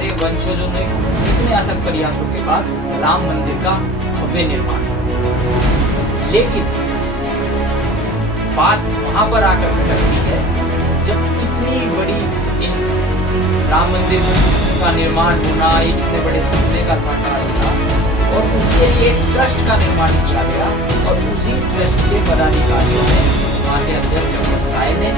हमारे वंशजों ने कितने अथक प्रयासों के बाद राम मंदिर का भव्य निर्माण, लेकिन बात वहां पर आकर खटकती है जब इतनी बड़ी राम मंदिर का निर्माण होना, एक इतने बड़े सपने का साकार होना, और उसके लिए एक ट्रस्ट का निर्माण किया गया और उसी ट्रस्ट के पदाधिकारियों ने, वहां के अध्यक्ष चंपत राय ने,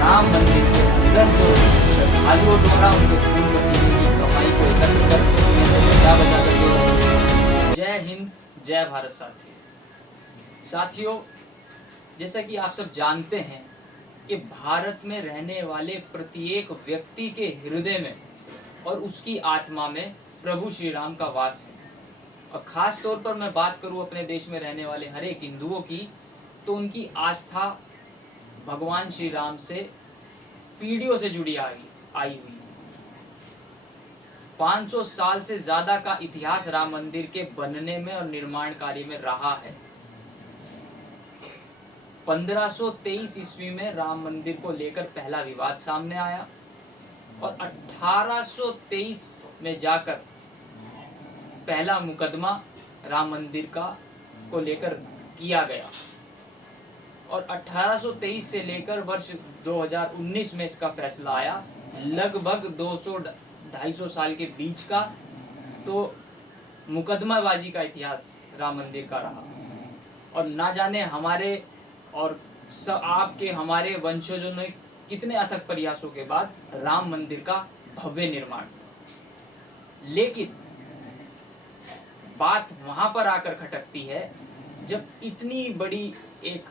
राम मंदिर के अंदर जो श्रद्धालुओं द्वारा उनके खून पसीने की कमाई को एकत्र करके उन्हें बचा बचा कर जो। जय हिंद, जय भारत। साथियों, जैसा कि आप सब जानते हैं कि भारत में रहने वाले प्रत्येक व्यक्ति के हृदय में और उसकी आत्मा में प्रभु श्री राम का वास है। और खास तौर पर मैं बात करूं अपने देश में रहने वाले हर एक हिंदुओं की, तो उनकी आस्था भगवान श्री राम से पीढ़ियों से जुड़ी आई हुई। 500 साल से ज्यादा का इतिहास राम मंदिर के बनने में और निर्माण कार्य में रहा है। 1523 ईस्वी में राम मंदिर को लेकर पहला विवाद सामने आया और 1823 में जाकर पहला मुकदमा राम मंदिर को लेकर किया गया और 1823 से लेकर वर्ष 2019 में इसका फैसला आया। लगभग 200-250 साल के बीच का तो मुकदमाबाजी का इतिहास राम मंदिर का रहा और ना जाने हमारे और आपके हमारे वंशजों ने कितने अथक प्रयासों के बाद राम मंदिर का भव्य निर्माण, लेकिन बात वहां पर आकर खटकती है जब इतनी बड़ी एक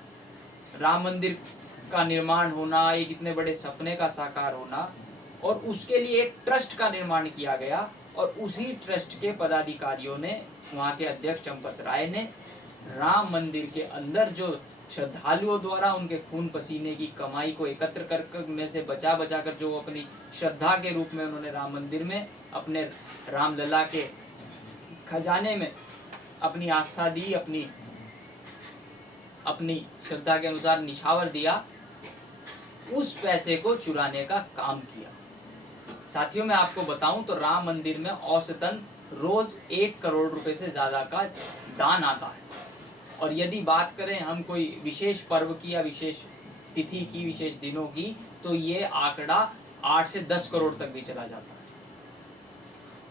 राम मंदिर का निर्माण होना, एक इतने बड़े सपने का साकार होना, और उसके लिए एक ट्रस्ट का निर्माण किया गया और उसी ट्रस्ट के पदाधिकारियों ने, वहां के अध्यक्ष चंपत राय ने, राम मंदिर के अंदर जो श्रद्धालुओं द्वारा उनके खून पसीने की कमाई को एकत्र कर में से बचा बचा कर जो अपनी श्रद्धा के रूप में उन्होंने राम मंदिर में अपने रामलला के खजाने में अपनी आस्था दी, अपनी श्रद्धा के अनुसार निछावर दिया, उस पैसे को चुराने का काम किया। साथियों, मैं आपको बताऊं तो राम मंदिर में औसतन रोज 1 करोड़ रुपए से ज्यादा का दान आता है। और यदि बात करें हम कोई विशेष पर्व की या विशेष तिथि की, विशेष दिनों की, तो ये आंकड़ा 8 से 10 करोड़ तक भी चला जाता है।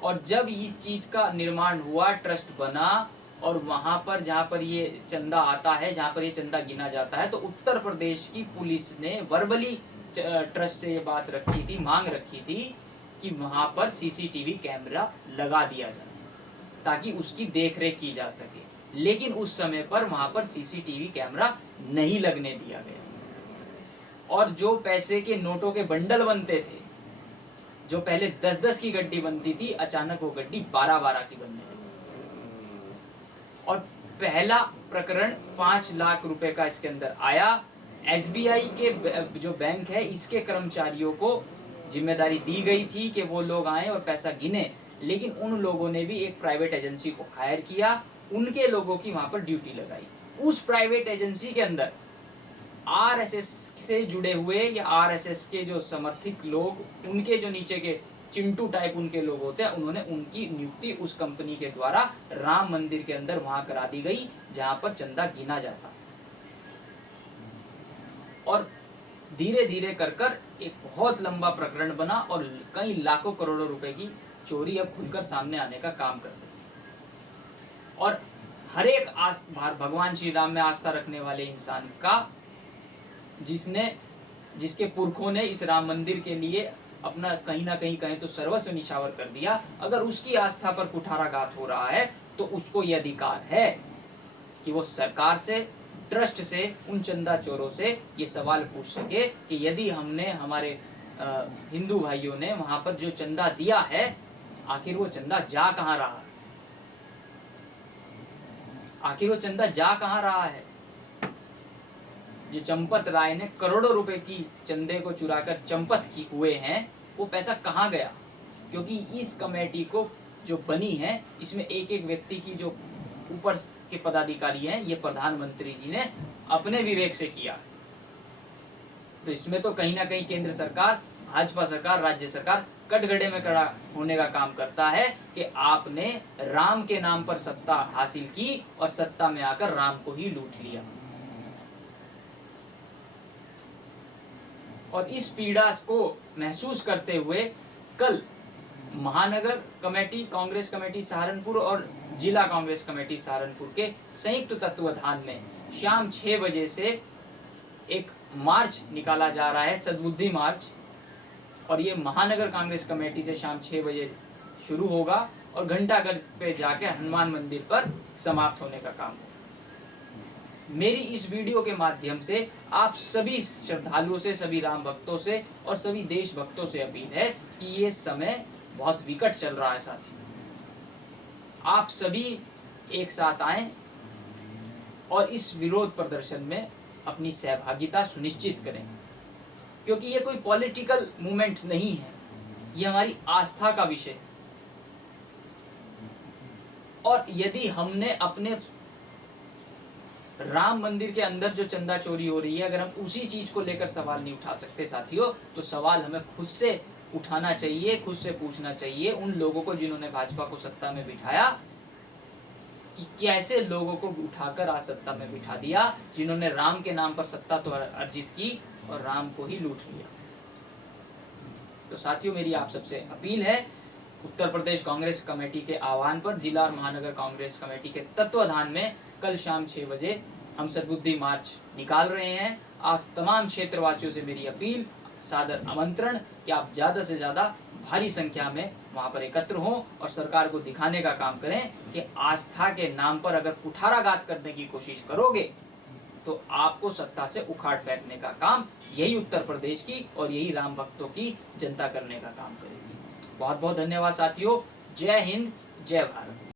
और जब इस चीज का निर्माण हुआ, ट्रस्ट बना, और वहां पर जहां पर ये चंदा आता है, जहां पर ये चंदा गिना जाता है, तो उत्तर प्रदेश की पुलिस ने वर्बली ट्रस्ट से ये बात रखी थी, मांग रखी थी कि वहां पर सीसीटीवी कैमरा लगा दिया जाए ताकि उसकी देखरेख की जा सके। लेकिन उस समय पर वहां पर सीसीटीवी कैमरा नहीं लगने दिया गया और जो पैसे के नोटों के बंडल बनते थे, जो पहले 10-10 की गड्डी बनती थी, अचानक वो गड्डी 12-12 की बनने लगी। और पहला प्रकरण 5 लाख रुपए का इसके अंदर आया। एसबीआई के जो बैंक है, इसके कर्मचारियों को जिम्मेदारी दी गई थी कि वो लोग आए और पैसा गिने, लेकिन उन लोगों ने भी एक प्राइवेट एजेंसी को हायर किया, उनके लोगों की वहां पर ड्यूटी लगाई। उस प्राइवेट एजेंसी के अंदर आरएसएस से जुड़े हुए या आरएसएस के जो समर्थित लोग, उनके जो नीचे के चिंटू टाइप उनके लोग होते हैं, उन्होंने उनकी नियुक्ति उस कंपनी के द्वारा राम मंदिर के अंदर वहां करा दी गई जहां पर चंदा गिना जाता। और धीरे धीरे कर कर एक बहुत लंबा प्रकरण बना और कई लाखों करोड़ों रुपए की चोरी अब खुलकर सामने आने का काम कर रही। और हर एक भगवान श्री राम में आस्था रखने वाले इंसान का, जिसके पुरखों ने इस राम मंदिर के लिए अपना कहीं ना कहीं कहें तो सर्वस्व निछावर कर दिया, अगर उसकी आस्था पर कुठाराघात हो रहा है तो उसको यह अधिकार है कि वो सरकार से, ट्रस्ट से, उन चंदा चोरों से ये सवाल पूछ सके कि यदि हमने, हमारे हिंदू भाइयों ने वहां पर जो चंदा दिया है, आखिर वो चंदा जा कहां रहा, आखिर वो चंदा जा कहां रहा है। जो चंपत राय ने करोड़ों रुपए की चंदे को चुराकर चंपत की हुए हैं, वो पैसा कहां गया? क्योंकि इस कमेटी को जो बनी है, इसमें एक एक व्यक्ति की जो ऊपर के पदाधिकारी हैं, ये प्रधानमंत्री जी ने अपने विवेक से किया। तो इसमें तो कहीं ना कहीं केंद्र सरकार, भाजपा सरकार, राज्य सरकार कटघरे में खड़ा होने का काम करता है कि आपने राम के नाम पर सत्ता हासिल की और सत्ता में आकर राम को ही लूट लिया। और इस पीड़ा को महसूस करते हुए कल महानगर कमेटी, कांग्रेस कमेटी सहारनपुर और जिला कांग्रेस कमेटी सहारनपुर के संयुक्त तत्वाधान में शाम 6 बजे से एक मार्च निकाला जा रहा है, सद्बुद्धि मार्च। और ये महानगर कांग्रेस कमेटी से शाम 6 बजे शुरू होगा और घंटाघर पे जाके हनुमान मंदिर पर समाप्त होने का काम होगा। मेरी इस वीडियो के माध्यम से आप सभी श्रद्धालुओं से, सभी राम भक्तों से और सभी देश भक्तों से अपील है कि ये समय बहुत विकट चल रहा है साथियों। आप सभी एक साथ आएं और इस विरोध प्रदर्शन में अपनी सहभागिता सुनिश्चित करें, क्योंकि ये कोई पॉलिटिकल मूवमेंट नहीं है, ये हमारी आस्था का विषय है। और यदि हमने अपने राम मंदिर के अंदर जो चंदा चोरी हो रही है, अगर हम उसी चीज को लेकर सवाल नहीं उठा सकते साथियों, तो सवाल हमें खुद से उठाना चाहिए, खुद से पूछना चाहिए उन लोगों को जिन्होंने भाजपा को सत्ता में बिठाया, कि कैसे लोगों को उठाकर आज सत्ता में बिठा दिया, जिन्होंने राम के नाम पर सत्ता तो अर्जित की और राम को ही लूट लिया। तो साथियों, मेरी आप सबसे अपील है, उत्तर प्रदेश कांग्रेस कमेटी के आह्वान पर जिला और महानगर कांग्रेस कमेटी के तत्वाधान में कल शाम 6 बजे हम सद्बुद्धि मार्च निकाल रहे हैं। आप तमाम क्षेत्रवासियों से मेरी अपील, सादर आमंत्रण कि आप ज्यादा से ज्यादा भारी संख्या में वहां पर एकत्र हों और सरकार को दिखाने का काम करें कि आस्था के नाम पर अगर कुठाराघात करने की कोशिश करोगे तो आपको सत्ता से उखाड़ फेंकने का काम यही उत्तर प्रदेश की और यही राम भक्तों की जनता करने का काम करेगी। बहुत बहुत धन्यवाद साथियों। जय हिंद, जय भारत।